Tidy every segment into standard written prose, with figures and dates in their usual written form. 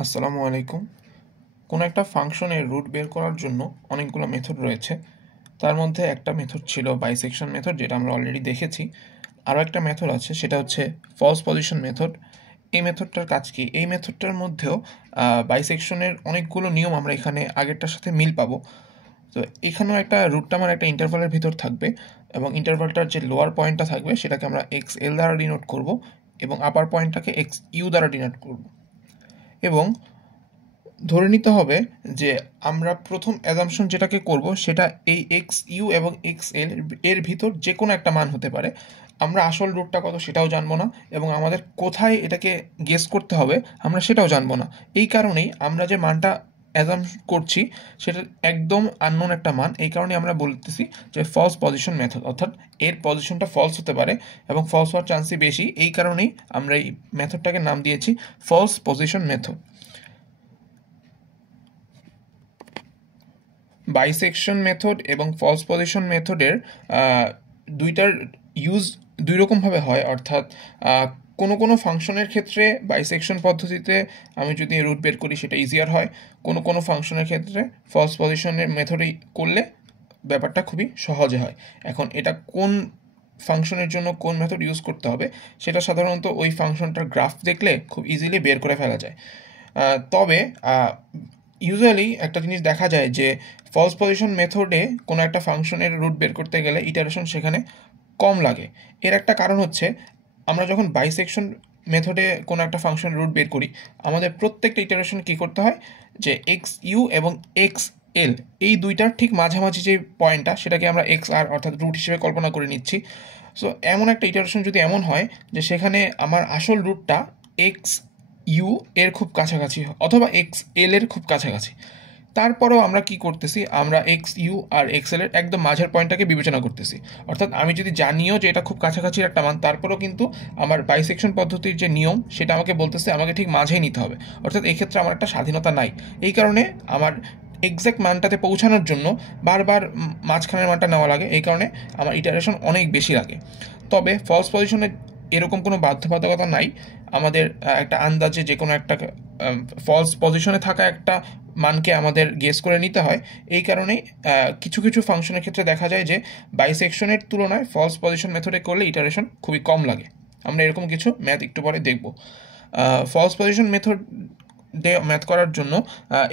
আসসালামু আলাইকুম। কোনো একটা ফাংশনের রুট বের করার জন্য অনেকগুলো মেথড রয়েছে। তার মধ্যে একটা মেথড ছিল বাইসেকশন মেথড, যেটা আমরা অলরেডি দেখেছি। আরও একটা মেথড আছে, সেটা হচ্ছে ফলস পজিশন মেথড। এই মেথডটার কাজ কি? এই মেথডটার মধ্যেও বাইসেকশনের অনেকগুলো নিয়ম আমরা এখানে আগেরটার সাথে মিল পাবো। তো এখানেও একটা রুটটা আমার একটা ইন্টারভালের ভিতর থাকবে, এবং ইন্টারভালটার যে লোয়ার পয়েন্টটা থাকবে সেটাকে আমরা এক্স এল দ্বারা ডিনোট করব, এবং আপার পয়েন্টটাকে এক্স ইউ দ্বারা ডিনোট করব। এবং ধরে নিতে হবে যে আমরা প্রথম অ্যাজাম্পশন যেটাকে করব সেটা এই এক্স ইউ এবং এক্স এল এর ভিতর যে কোনো একটা মান হতে পারে। আমরা আসল রুটটা কত সেটাও জানবো না, এবং আমাদের কোথায় এটাকে গেস করতে হবে আমরা সেটাও জানবো না। এই কারণেই আমরা যে মানটা অ্যাজাম করছি সেটা একদম আননোন একটা মান। এই কারণে আমরা বলতেছি যে ফলস পজিশন মেথড, অর্থাৎ এর পজিশনটা ফলস হতে পারে এবং ফলস হওয়ার চান্সই বেশি। এই কারণেই আমরা এই মেথডটাকে নাম দিয়েছি false position method. Bisection method এবং ফলস পজিশন মেথডের দুইটার ইউজ দুই রকমভাবে হয়, অর্থাৎ কোনো কোনো ফাংশনের ক্ষেত্রে বাইসেকশন পদ্ধতিতে আমি যদি রুট বের করি সেটা ইজিয়ার হয়। কোনো কোনো ফাংশনের ক্ষেত্রে ফলস পজিশনের মেথডেই করলে ব্যাপারটা খুবই সহজে হয়। এখন এটা কোন ফাংশনের জন্য কোন মেথড ইউজ করতে হবে সেটা সাধারণত ওই ফাংশনটার গ্রাফ দেখলে খুব ইজিলি বের করে ফেলা যায়। তবে ইউজুয়ালি একটা জিনিস দেখা যায় যে ফলস পজিশন মেথডে কোনো একটা ফাংশনের রুট বের করতে গেলে ইটারেশন সেখানে কম লাগে। এর একটা কারণ হচ্ছে, আমরা যখন বাইসেকশন মেথডে কোনো একটা ফাংশন রুট বের করি, আমাদের প্রত্যেকটা ইটারেশন কী করতে হয় যে এক্স ইউ এবং এক্স এল এই দুইটার ঠিক মাঝামাঝি যে পয়েন্টটা সেটাকে আমরা এক্স আর অর্থাৎ রুট হিসেবে কল্পনা করে নিচ্ছি। সো এমন একটা ইটারেশন যদি এমন হয় যে সেখানে আমার আসল রুটটা এক্স ইউ এর খুব কাছাকাছি অথবা এক্স এল এর খুব কাছাকাছি, তারপরেও আমরা কি করতেছি, আমরা এক্স ইউ আর এক্স এল এর একদম মাঝের পয়েন্টটাকে বিবেচনা করতেছি। অর্থাৎ আমি যদি জানিও যে এটা খুব কাছাকাছি একটা মান, তারপরেও কিন্তু আমার বাইসেকশন পদ্ধতির যে নিয়ম সেটা আমাকে বলতেছে আমাকে ঠিক মাঝেই নিতে হবে। অর্থাৎ এই ক্ষেত্রে আমার একটা স্বাধীনতা নাই। এই কারণে আমার এক্স্যাক্ট মানটাতে পৌঁছানোর জন্য বারবার মাঝখানের মানটা নেওয়া লাগে। এই কারণে আমার ইটারেশন অনেক বেশি লাগে। তবে ফলস পজিশনে এরকম কোনো বাধ্যবাধকতা নাই। আমাদের একটা আন্দাজে যে কোনো একটা ফলস পজিশনে থাকা একটা মানকে আমাদের গেস করে নিতে হয়। এই কারণেই কিছু কিছু ফাংশনের ক্ষেত্রে দেখা যায় যে বাইসেকশনের তুলনায় ফলস পজিশন মেথডে করলে ইটারেশন খুবই কম লাগে। আমরা এরকম কিছু ম্যাথ একটু পরে দেখব। ফলস পজিশন মেথড ম্যাথ করার জন্য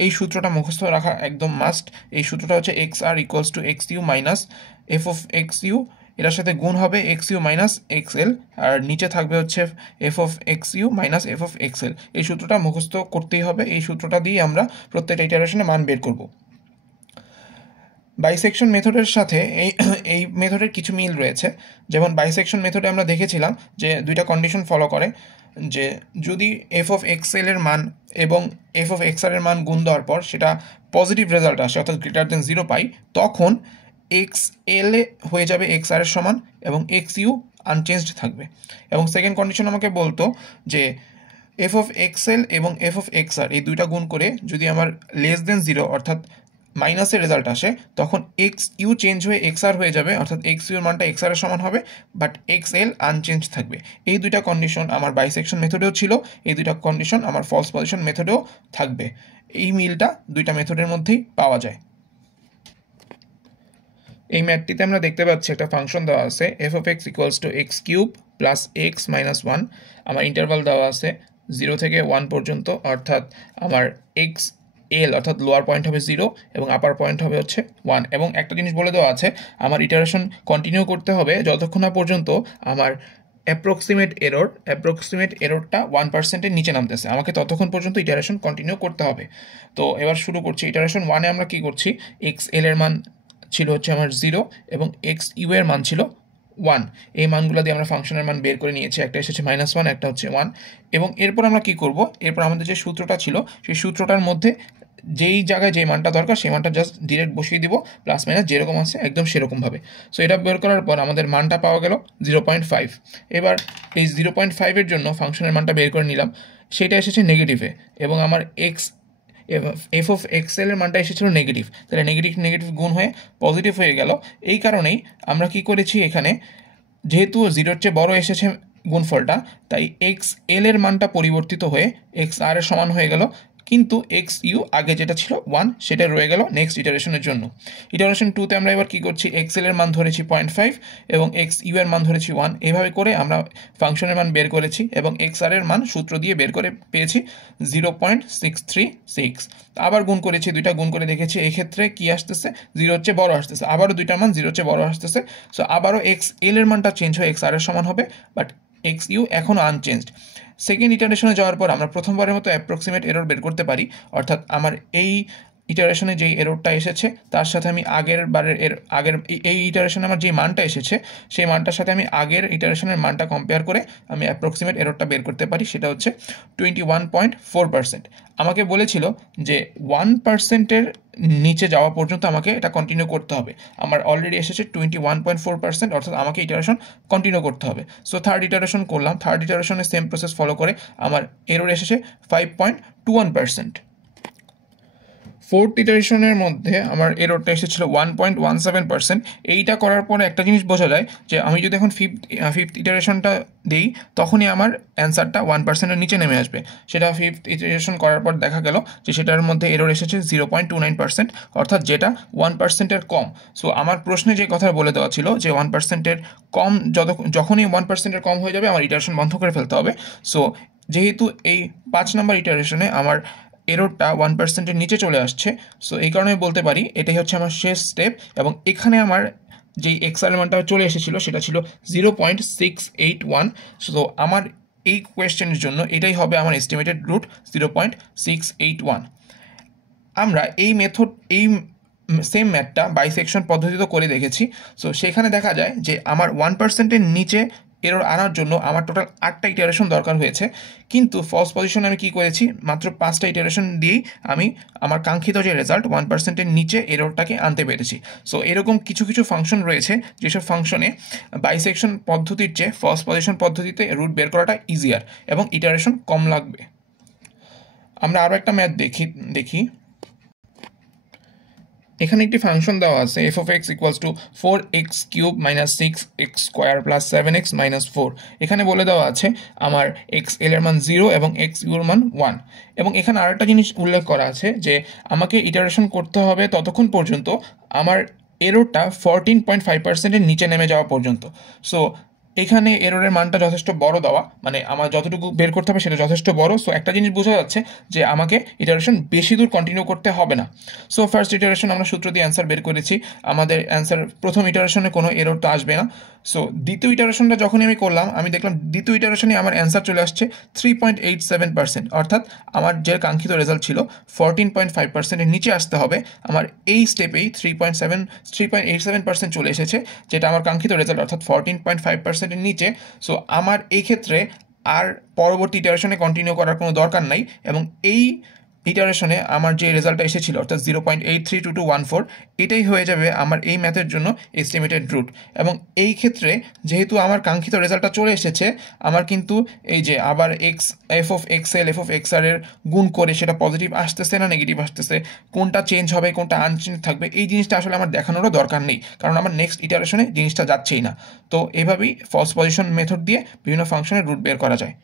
এই সূত্রটা মুখস্থ রাখা একদম মাস্ট। এই সূত্রটা হচ্ছে x r equals to x u minus f of x u, এটার সাথে গুণ হবে x u minus x l, আর নিচে থাকবে হচ্ছে f of x u minus f of x l. এই সূত্রটা মুখস্থ করতেই হবে। এই সূত্রটা দিয়ে আমরা প্রত্যেকটা ইটারেশনে মান বের করব। বাইসেকশন মেথডের সাথে এই মেথডের কিছু মিল রয়েছে। যেমন বাইসেকশন মেথডে আমরা দেখেছিলাম যে দুইটা কন্ডিশন ফলো করে, যে যদি এফ অফ এক্স এল এর মান এবং এফ অফ এক্স আর এর মান গুণ দেওয়ার পর সেটা পজিটিভ রেজাল্ট আসে, অর্থাৎ গ্রেটার দেন 0 পাই, তখন এক্স এল হয়ে যাবে এক্স আর এর সমান এবং এক্স ইউ আনচেঞ্জড থাকবে। এবং সেকেন্ড কন্ডিশন আমাকে বলতো যে এফ অফ এক্স এল এবং এফ অফ এক্স আর এই দুইটা গুণ করে যদি আমার লেস দেন 0 অর্থাৎ মাইনাসের রেজাল্ট আসে, তখন এক্স ইউ চেঞ্জ হয়ে এক্স আর হয়ে যাবে, অর্থাৎ এক্স ইউর মানটা এক্স আর এর সমান হবে, বাট এক্স এল আনচেঞ্জ থাকবে। এই দুইটা কন্ডিশন আমার বাইসেকশন মেথডেও ছিল, এই দুইটা কন্ডিশন আমার ফলস পজিশন মেথডেও থাকবে। এই মিলটা দুইটা মেথডের মধ্যেই পাওয়া যায়। এই ম্যাথটিতে আমরা দেখতে পাচ্ছি একটা ফাংশন দেওয়া আছে F of x equals to x cube plus x minus 1। আমার ইন্টারভাল দেওয়া আছে 0 থেকে 1 পর্যন্ত, অর্থাৎ আমার এক্স এল অর্থাৎ লোয়ার পয়েন্ট হবে 0 এবং আপার পয়েন্ট হবে হচ্ছে 1। এবং একটা জিনিস বলে দেওয়া আছে, আমার ইটারেশন কন্টিনিউ করতে হবে যতক্ষণ না পর্যন্ত আমার অ্যাপ্রক্সিমেট এররটা 1%-এর নিচে নামতেছে, আমাকে ততক্ষণ পর্যন্ত ইটারেশন কন্টিনিউ করতে হবে। তো এবার শুরু করছি। ইটারেশন 1-এ আমরা কি করছি, এক্স এল এর মান ছিল হচ্ছে আমার 0 এবং এক্স ইউ এর মান ছিল 1। এই মানগুলো দিয়ে আমরা ফাংশনের মান বের করে নিয়েছি, একটা এসেছে -1, একটা হচ্ছে 1। এবং এরপর আমরা কি করব, এরপর আমাদের যে সূত্রটা ছিল সেই সূত্রটার মধ্যে যেই জায়গায় যে মানটা দরকার সেই মানটা জাস্ট ডিরেক্ট বসিয়ে দিব, প্লাস মাইনাস যেরকম আছে একদম সেরকমভাবে। সো এটা বের করার পর আমাদের মানটা পাওয়া গেল 0.5। এবার এই 0.5-এর জন্য ফাংশনের মানটা বের করে নিলাম, সেটা এসেছে নেগেটিভে, এবং আমার এফ অফ এক্স এল এর মানটা এসেছিল নেগেটিভ, তাহলে নেগেটিভ নেগেটিভ গুণ হয়ে পজিটিভ হয়ে গেল। এই কারণেই আমরা কি করেছি, এখানে যেহেতু 0-এর চেয়ে বড় এসেছে গুণফলটা, তাই এক্স এল এর মানটা পরিবর্তিত হয়ে এক্স আর এর সমান হয়ে গেল কিন্তু এক্স ইউ আগে যেটা ছিল 1 সেটা রয়ে গেল নেক্সট ইটারেশনের জন্য। ইটারেশন 2তে আমরা এবার কী করছি, এক্স এল এর মান ধরেছি 0.5 এবং এক্স ইউ এর মান ধরেছি 1। এভাবে করে আমরা ফাংশনের মান বের করেছি এবং এক্স আর এর মান সূত্র দিয়ে বের করে পেয়েছি 0.636। আবার গুণ করেছি, দুইটা গুণ করে দেখেছি এই ক্ষেত্রে কি আসতেছে, 0 হচ্ছে বড় আসতেছে, আবারও দুইটার মান 0 হচ্ছে বড় আসতেছে। সো আবারও এক্স এল এর মানটা চেঞ্জ হয়ে এক্স আর এর সমান হবে, বাট এক্স ইউ এখনও আনচেঞ্জড। সেকেন্ড ইটারেশনে যাওয়ার পর আমরা প্রথমবারের মতো অ্যাপ্রক্সিমেট এরর বের করতে পারি, অর্থাৎ আমার এই ইটারেশনে যেই এররটা এসেছে তার সাথে আমি আগের এই ইটারেশনে আমার যে মানটা এসেছে সেই মানটার সাথে আমি আগের ইটারেশনের মানটা কম্পেয়ার করে আমি অ্যাপ্রক্সিমেট এররটা বের করতে পারি, সেটা হচ্ছে 21.4%। আমাকে বলেছিল যে 1%-এর নিচে যাওয়া পর্যন্ত আমাকে এটা কন্টিনিউ করতে হবে। আমার অলরেডি এসেছে 21.4%, অর্থাৎ আমাকে ইটারেশন কন্টিনিউ করতে হবে। সো থার্ড ইটারেশন করলাম, থার্ড ইটারেশনে সেম প্রসেস ফলো করে আমার এরর এসেছে 5.21%। ফোর্থ ইটারেশনের মধ্যে আমার এররটা এসেছিলো 1.17%। এইটা করার পরে একটা জিনিস বোঝা যায় যে আমি যদি এখন ফিফথ ইটারেশনটা দিই তখনই আমার অ্যান্সারটা 1%-এর নিচে নেমে আসবে। সেটা ফিফথ ইটারেশন করার পর দেখা গেল যে সেটার মধ্যে এরর এসেছে 0.29%, অর্থাৎ যেটা 1%-এর কম। সো আমার প্রশ্নে যে কথা বলে দেওয়া ছিল যে 1%-এর কম, যখনই 1%-এর কম হয়ে যাবে আমার ইটারেশন বন্ধ করে ফেলতে হবে। সো যেহেতু এই 5 নম্বর ইটারেশনে আমার এররটা 1%-এর নিচে চলে আসছে, সো এই কারণে বলতে পারি এটাই হচ্ছে আমার শেষ স্টেপ। এবং এখানে আমার যেই এক্সআর মানটা চলে এসেছিলো সেটা ছিল 0.681। সো আমার এই কোয়েশ্চেনের জন্য এটাই হবে আমার এস্টিমেটেড রুট 0.681। আমরা এই সেম ম্যাথটা বাইসেকশন পদ্ধতিতে করে দেখেছি। সো সেখানে দেখা যায় যে আমার 1%-এর নিচে এরর আনার জন্য আমার টোটাল 8টা ইটারেশন দরকার হয়েছে, কিন্তু ফলস পজিশনে আমি কি করেছি, মাত্র 5টা ইটারেশন দিয়েই আমি আমার কাঙ্ক্ষিত যে রেজাল্ট 1%-এর নিচে এররটাকে আনতে পেরেছি। সো এরকম কিছু কিছু ফাংশন রয়েছে যেসব ফাংশনে বাইসেকশন পদ্ধতির চেয়ে ফলস পজিশন পদ্ধতিতে রুট বের করাটা ইজিয়ার এবং ইটারেশন কম লাগবে। আমরা আরও একটা ম্যাথ দেখি। এখানে একটি ফাংশন দেওয়া আছে f of x equals to 4x³ minus 6x square plus 7x minus 4। এখানে বলে দেওয়া আছে আমার x l এর মান 0 এবং x u এর মান 1। এবং এখানে আরেকটা জিনিস উল্লেখ করা আছে যে আমাকে ইটারেশন করতে হবে ততক্ষণ পর্যন্ত আমার এররটা 14.5%-এর নিচে নেমে যাওয়া পর্যন্ত। সো এখানে এররের মানটা যথেষ্ট বড় দেওয়া, মানে আমার যতটুকু বের করতে হবে সেটা যথেষ্ট বড়। সো একটা জিনিস বোঝা যাচ্ছে যে আমাকে ইটারেশন বেশি দূর কন্টিনিউ করতে হবে না। সো ফার্স্ট ইটারেশন আমরা সূত্র দিয়ে অ্যান্সার বের করেছি, আমাদের অ্যান্সার প্রথম ইটারেশনে কোনো এরর তো আসবে না। সো দ্বিতীয় ইটারেশনটা যখনই আমি করলাম আমি দেখলাম দ্বিতীয় ইটারেশনে আমার অ্যান্সার চলে আসছে 3.87%, অর্থাৎ আমার যে কাঙ্ক্ষিত রেজাল্ট ছিল 14.5%-এর নিচে আসতে হবে। আমার এই স্টেপেই 3.87% চলে এসেছে, যেটা আমার কাঙ্ক্ষিত রেজাল্ট, অর্থাৎ 14.5%-এর নিচে। সো আমার এই ক্ষেত্রে আর পরবর্তী ইটারেশনে কন্টিনিউ করার কোনো দরকার নাই এবং এই ইটারেশনে আমার যে রেজাল্টটা এসেছিল অর্থাৎ 0.832214 এটাই হয়ে যাবে আমার এই ম্যাথের জন্য এস্টিমেটেড রুট। এবং এই ক্ষেত্রে যেহেতু আমার কাঙ্ক্ষিত রেজাল্টটা চলে এসেছে, আমার কিন্তু এই যে আবার F of XL F of XR এর গুণ করে সেটা পজিটিভ আসতেছে না নেগেটিভ আসতেছে, কোনটা চেঞ্জ হবে কোনটা আনচেঞ্জ থাকবে, এই জিনিসটা আসলে আমার দেখানোরও দরকার নেই, কারণ আমার নেক্সট ইটারেশনে জিনিসটা যাচ্ছেই না। তো এভাবেই ফলস পজিশন মেথড দিয়ে বিভিন্ন ফাংশনের রুট বের করা যায়।